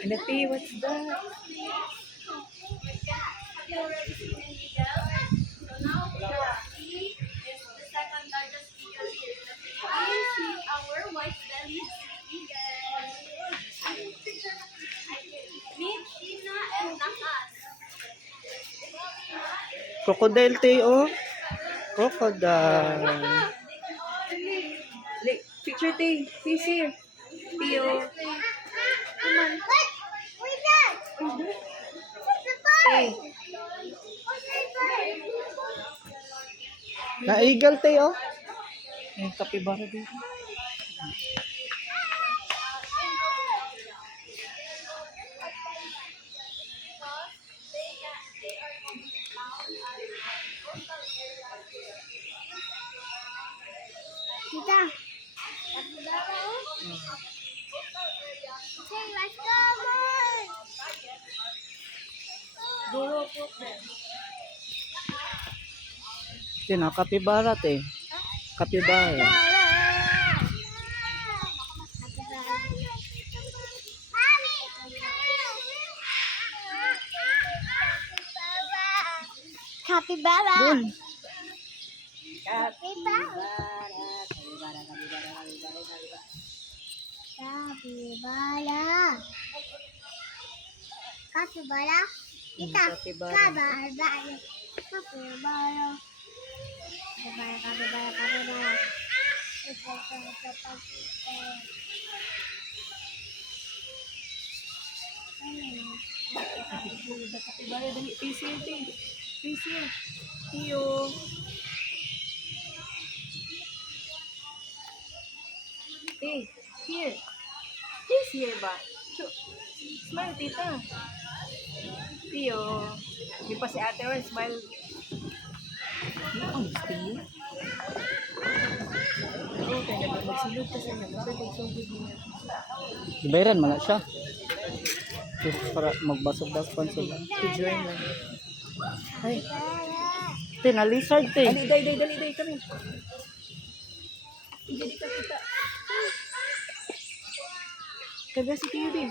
Nati, what's that? Crocodile tayo. Crocodile. Picture tayo. Please here. Tio. Hey. Na-eagle tayo. Yung kapibara dito. Kita. Okay, let's go, boy. Guru po. Ito na, kapibara tayo. Kapibara. Capybara. Doon. Capybara. Capybara. Capybara. Kita. Capybara. Capybara. Capybara. Capybara. Kapibara, dali. Please here, tayo. Please here. Tio. Hey, here. Please here ba? Smile, tita. Tio. Di pa si ate Ron, smile. Ang Tio. Oo, kaya nag-magsilog kasi nag-magsilog niya. Ibayran man na siya. Para magbasog-baspan sila. I-join lang. Ay. Te, na-lizard te. Dali, kami. Hindi ka kita. Kaga si Tio din.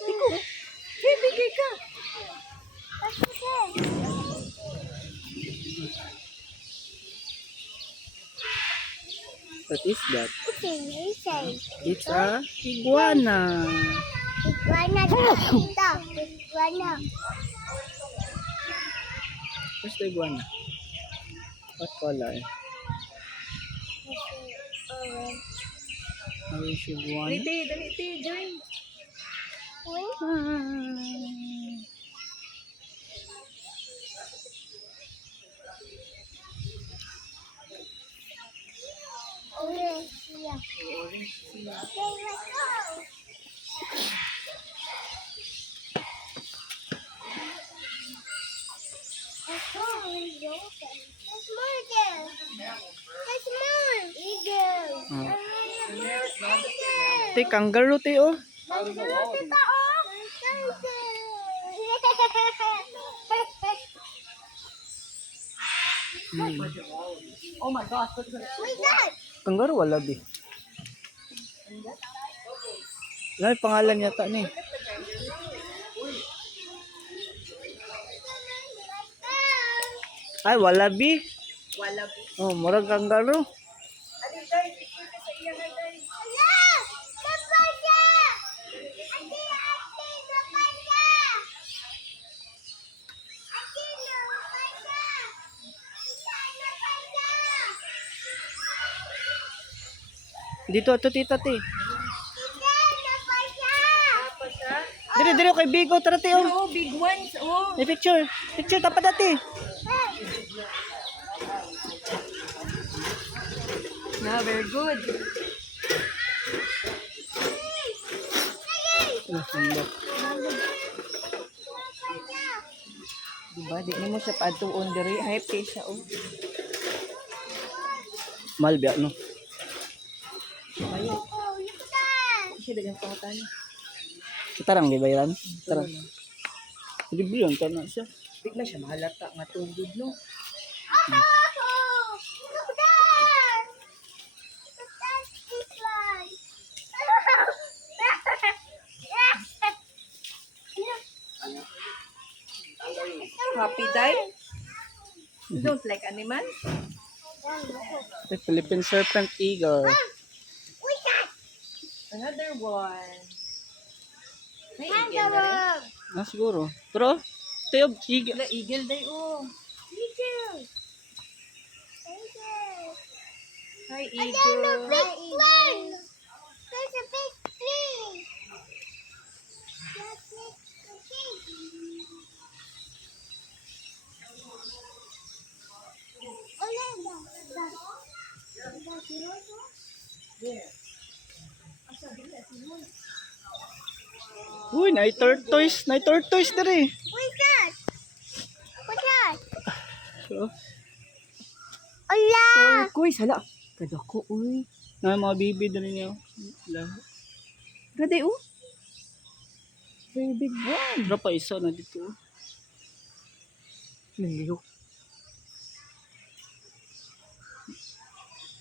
Tiko. Bigay ka. What is that? It's a iguana. Iguana dito. Iguana. Where's the iguana? What color? Orange iguana. Dali, join. Orange. Yeah. Orange siya. Okay, let's go. Let's go. There's more there. There's more. Eagle. Te, kangaroo te oh. Kangaroo kita oh. Oh my gosh, Oh my God. kangaroo wala di. Wala yung pangalan yata ni. Ay, wallaby. Wallaby. Oh, murag kangaroo. Dito ato tita te. Dire kay Bigo tara te oh. Oh, big ones. Oh. May picture. Picture tapat dati. Yeah, very good. Diba? Di mo siya paduon diri. Hype kay siya oh. Malbiya no. Siya dagang pangutan. Tarang di bayaran. Tarang. Di bilyon ka na siya. Big na siya mahalata nga tugod no. puppy die? You don't like animal? The Philippine Serpent Eagle. Another one. May eagle na rin. Siguro. Pero, ito yung eagle. Wala, eagle day, oh. Hi, eagle. Big one. There's a big tree. That's it. Okay. Uy, na-tortoise. Na-tortoise na rin. What's that? What's that? So, Ala! Turquoise, hala. Kadako, uy. mga bibi na rin yun. Gade, oh. Very big one. Pero pa isa na dito. Lalo.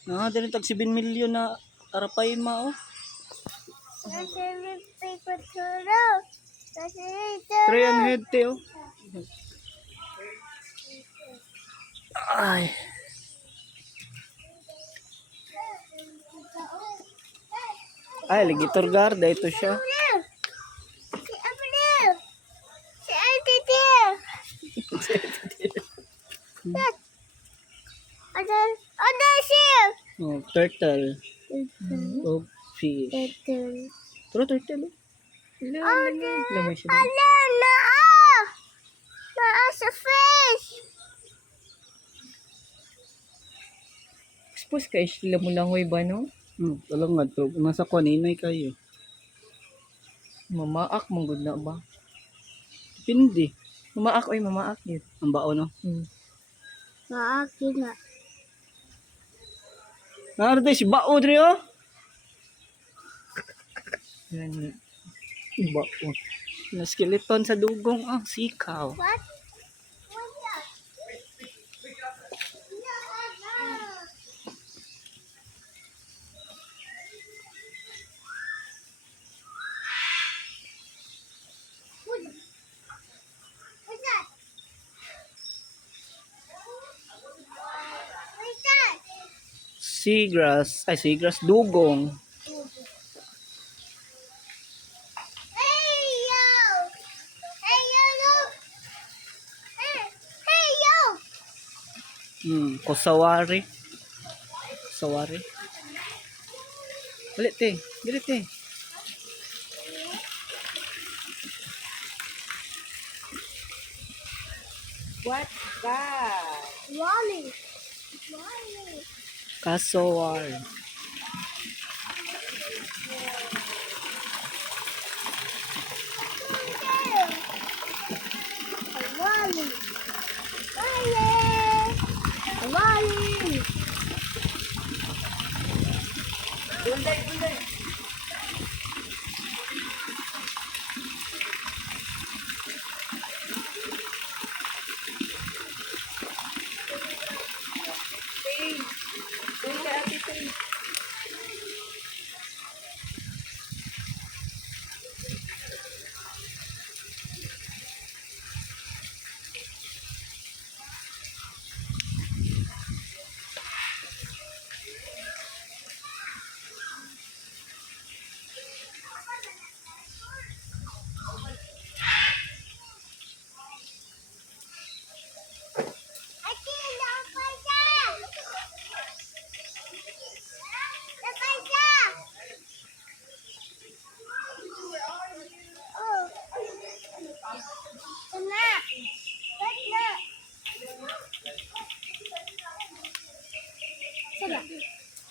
Din tag 7 million na arapay ma oh. That's a big potato. That's a big 300 te oh. Ay. Ay, lagi turgarda ito siya. Si Abdul. Si Altidil. Ada siya. Oh, turtle. Oh, fish. Turtle. Pero turtle oh. Lamay siya. Ala, naa. Naa sa fish. Expose ka sila mo lang, ba, no? Alam nga to. Nasa kuninay kayo. Mamaak, manggod na ba? Pindi. Mamaak, oy, mamaak yun. Ang bao no. Maakin na. Narde si bao dre oh. Yan. Bao. Na skeleton sa dugong ah, sikaw. What? What's that? What's that? What's that? Seagrass. Ay, seagrass. Dugong. Hey yo! Hey yo! Look! Hey yo! Kusawari. Kusawari. Balik te. Balik te. What's that? Wally! Wally! Kasawari. Wally! Wally! Wally!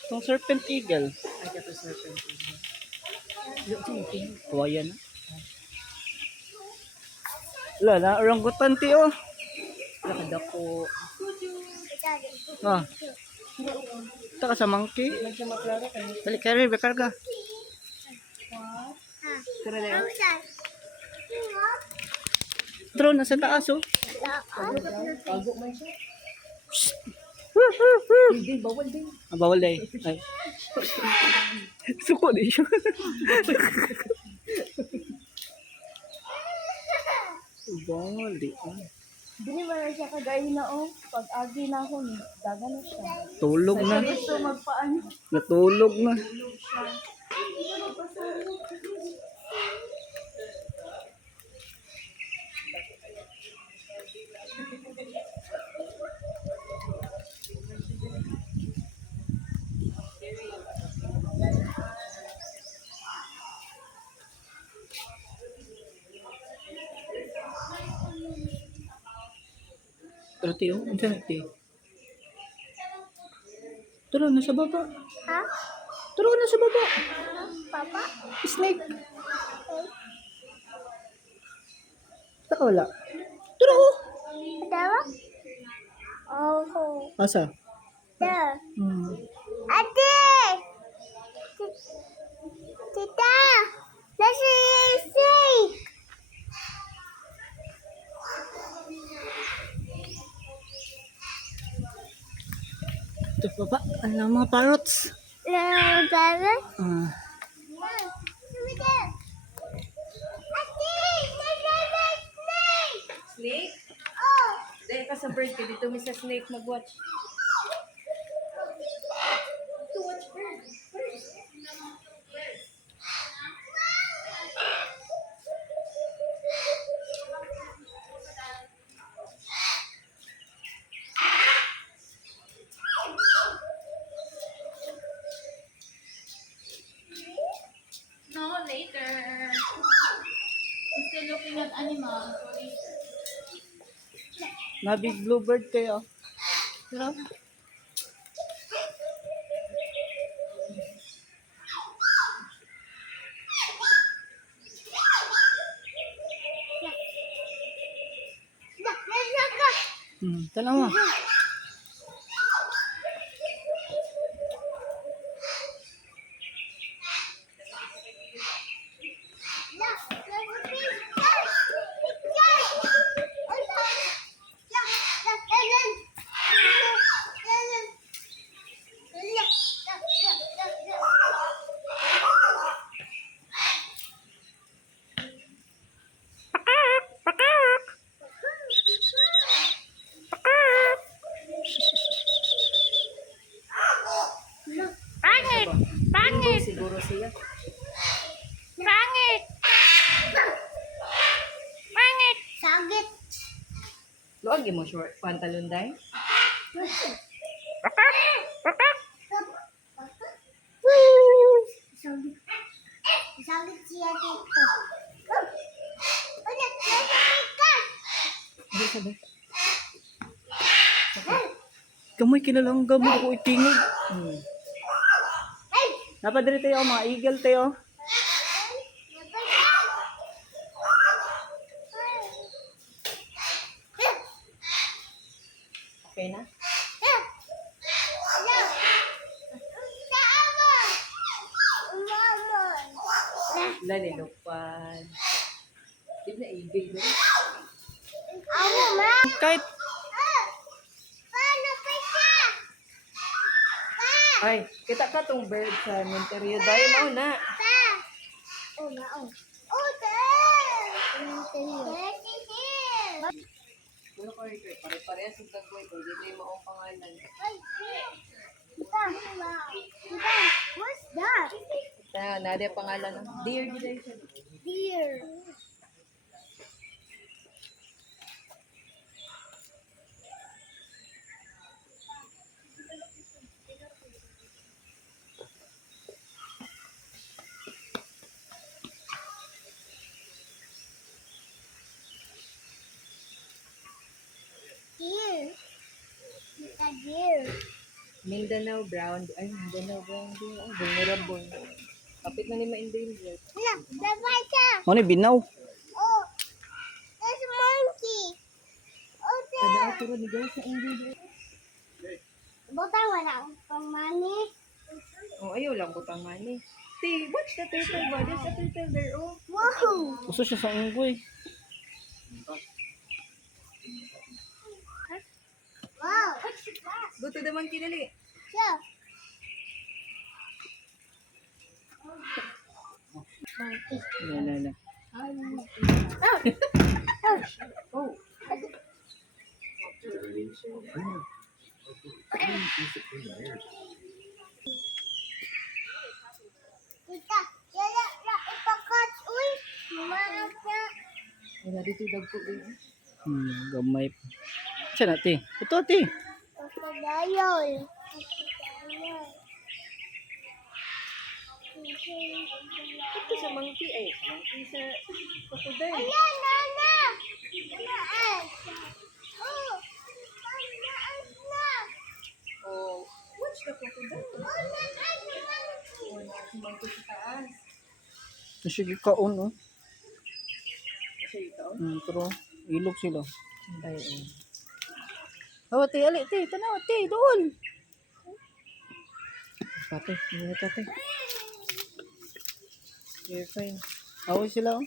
Itong serpent eagle. Ay, kato serpent. Kuwaya na. Wala na. Orangutan ti oh. Nakadako. Ah. Ito ka sa monkey. Balik ka rin. Bekar ka. Tara na yun. Drone nasa taas oh. Bago man siya. Hindi, bawal din. Bawal day. Ay. Suko din siya. Bawal di. Dili ba na siya kagaya na oh. Pag agi na ako ni, daga na siya. Tulog na. Ito magpaano. Natulog na. Pero tiyo, ang sarap tiyo. Tara, nasa baba. Ha? Tara, nasa baba. Papa? Snake. Saka wala. Tara ko. Dawa? Oh. Asa? Da. Hmm. Ate! Tita! Nasa snake! Ito baba. Ano mga parrots? Lala? Ah. Snake? Oh! Dahil ka sa bird ka, dito may sa snake mag-watch. No, later. I'm still looking at animals. So later. Na big bluebird kayo. Tara. Tanawa. Pangit! Pangit! Siguro siya. Pangit! Pangit! Sagit! Luwag mo short pantalon dahil. Sagit. Sagit siya dito. Ulit! Nasagit ka! Hindi sabi. Kamoy kilalang gamot ako itingog. Ay! Napadiri tayo mga eagle tayo. Okay na? Lali, lupan. Di na ibig mo. Kahit Ay, kita ka tong bird sa interior dahil mo na. Ano ko rin pare-parehas yung tagway ko. Hindi mo ang pangalan. What's that? Nadia pangalan. Dear, gila siya. Deer. Deer. It's a deer. Mindanao brown. Ay, Mindanao brown deer. Oh, vulnerable. Kapit na ni ma-endangered. Look, the white. ano binaw. Oh, there's a monkey. Oh, Kada there. ako rin nagawa sa endangered. Butang wala akong pang-money. Oh, ayaw lang butang mani. See, watch the turtle ba? There's a turtle there, oh. Woohoo! Uso siya sa unggoy. Wow! What's that? Buto naman kinali. Yeah. Lala. Oh. Tita, yala na ipakats. Uy, maaf na. Wala dito dagko din. Gamay pa. Siya na, te. Ito, te. Crocodile. Ito sa monkey ay. Monkey sa crocodile. Ayan, Nana! Naas! Oh! Ang naas na! Oh, watch the crocodile. Oh, naas naman! Oh, si monkey sa taas. Sige kaon, oh. Kasi ito. Pero, ilog sila. Ay, ay. Oh, te, ali, te. Tanaw, te. Doon. Tate, hindi na tate. You're fine. Away sila, oh.